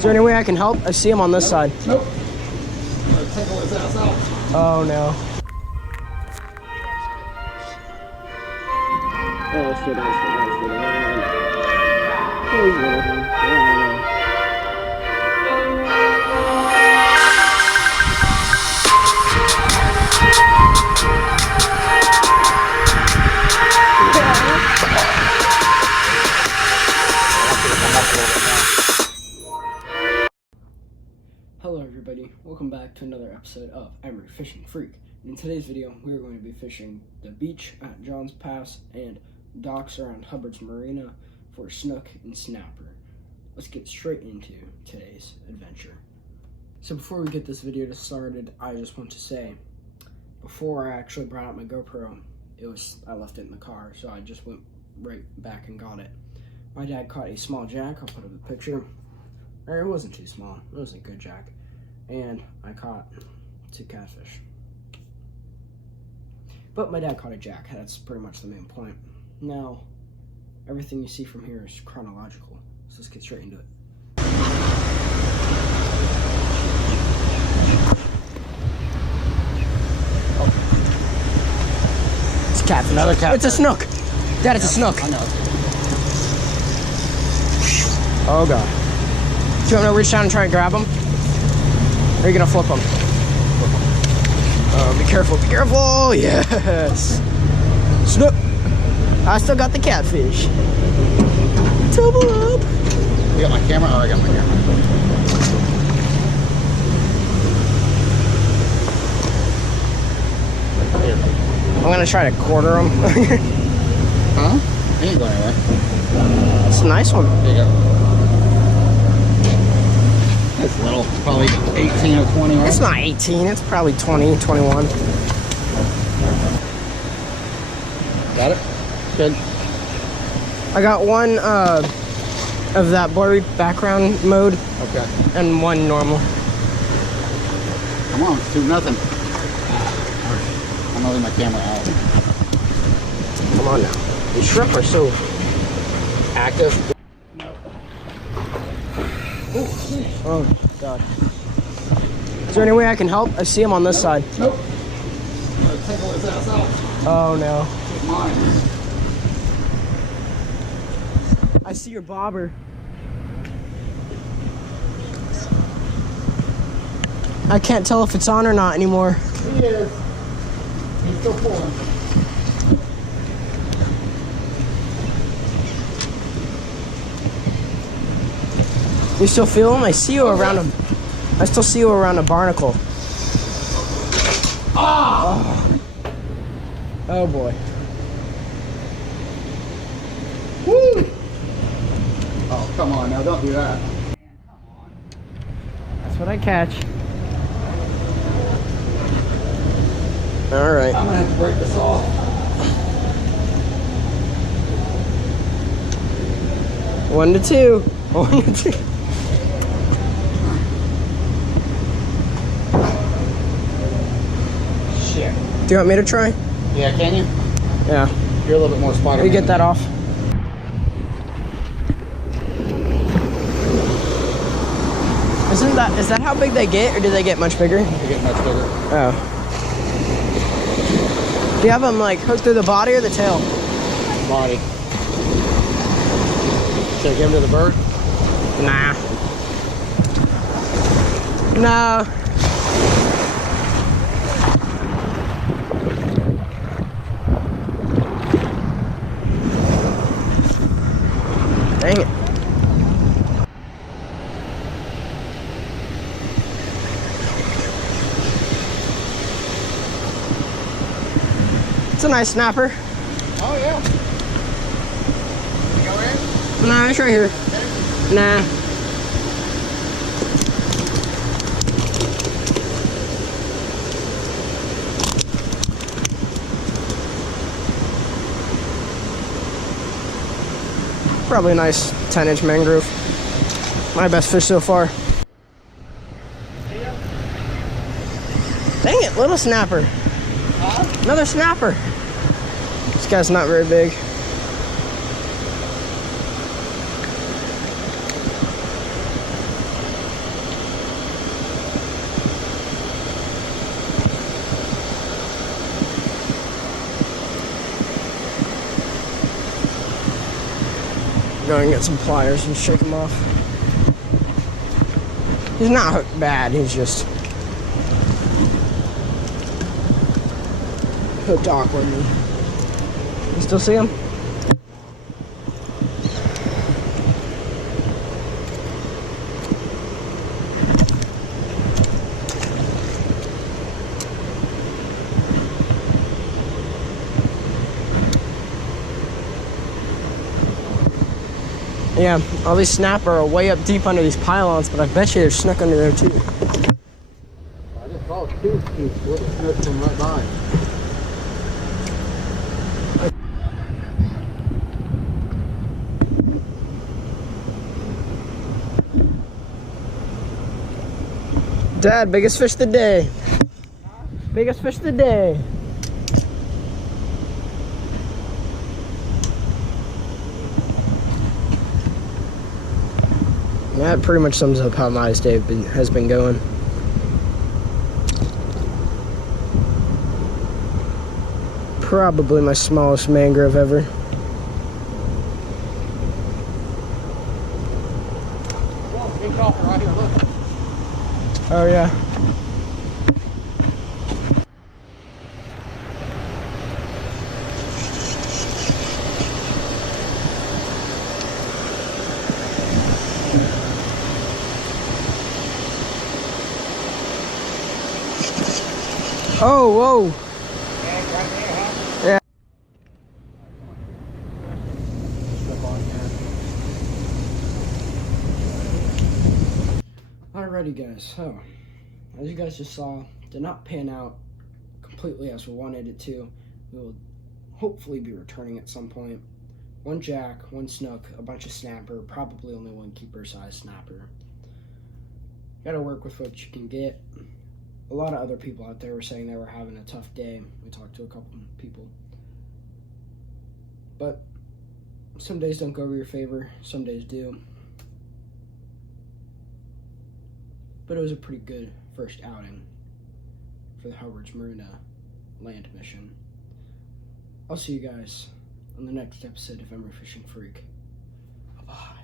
Is there any way I can help? I see him on this side. Nope. Tickle his ass out. Oh no. Oh shit, Hello everybody, welcome back to another episode of I'm a Fishing Freak. In today's video, we are going to be fishing the beach at Johns Pass and docks around Hubbard's Marina for snook and snapper. Let's get straight into today's adventure. So before we get this video started, I just want to say, before I actually brought out my GoPro, I left it in the car, so I just went right back and got it. My dad caught a small jack. I'll put up a picture. Or it wasn't too small, it was a good jack. And I caught 2 catfish. But my dad caught a jack, that's pretty much the main point. Now, everything you see from here is chronological, so let's get straight into it. Oh. It's a catfish. Another catfish. It's a snook. Dad, it's a snook. I know. Oh god. Do you want me to reach down and try and grab him? Or are you gonna flip him? Be careful, be careful! Yes! Snook! I still got the catfish. Double up! You got my camera? Oh, I got my camera. Here. I'm gonna try to quarter him. Huh? He ain't going anywhere. It's a nice one. There you go. It's little, probably 18 or 20, right? It's not 18, it's probably 20, 21. Got it? Good. I got one of that blurry background mode Okay. and one normal. Come on, do nothing. I'm moving my camera out. Come on now. These shrimp are so active. Oh god. Is there any way I can help? I see him on this side. Nope. Tickle his ass out. Oh no. It's mine. I see your bobber. I can't tell if it's on or not anymore. He is. He's still pulling. You still feel him? I see you around him. I still see you around a barnacle. Ah! Oh boy. Woo! Oh, come on now, don't do that. That's what I catch. All right. I'm gonna have to break this off. One to two. 1 to 2. Shit. Do you want me to try? Yeah, can you? Yeah. You're a little bit more Spider-Man. You get that off. Is that how big they get, or do they get much bigger? They get much bigger. Oh. Do you have them like hooked through the body or the tail? Body. Should I give him to the bird? Nah. No. Dang it. It's a nice snapper. Oh, yeah. You go in? Nah, it's right here. Nah. Probably a nice 10-inch mangrove. My best fish so far. Dang it, little snapper. Huh? Another snapper. This guy's not very big. go and get some pliers and shake him off. He's not hooked bad, he's just hooked awkwardly. You still see him? Yeah, all these snapper are way up deep under these pylons, but I bet you there's snook under there too. I just saw two little snooks from right by. Dad, biggest fish of the day. Biggest fish of the day. That pretty much sums up how my day has been going. Probably my smallest mangrove ever. Whoa, big dolphin right here, look. Oh yeah. Oh, whoa. Yeah, right there, huh? Yeah. Alrighty guys, so as you guys just saw, did not pan out completely as we wanted it to. We will hopefully be returning at some point. One jack, one snook, a bunch of snapper, probably only one keeper size snapper. Gotta work with what you can get. A lot of other people out there were saying they were having a tough day. We talked to a couple of people. But some days don't go to your favor, some days do. But it was a pretty good first outing for the Hubbard's Marina land mission. I'll see you guys on the next episode of Emery Fishing Freak. Bye-bye.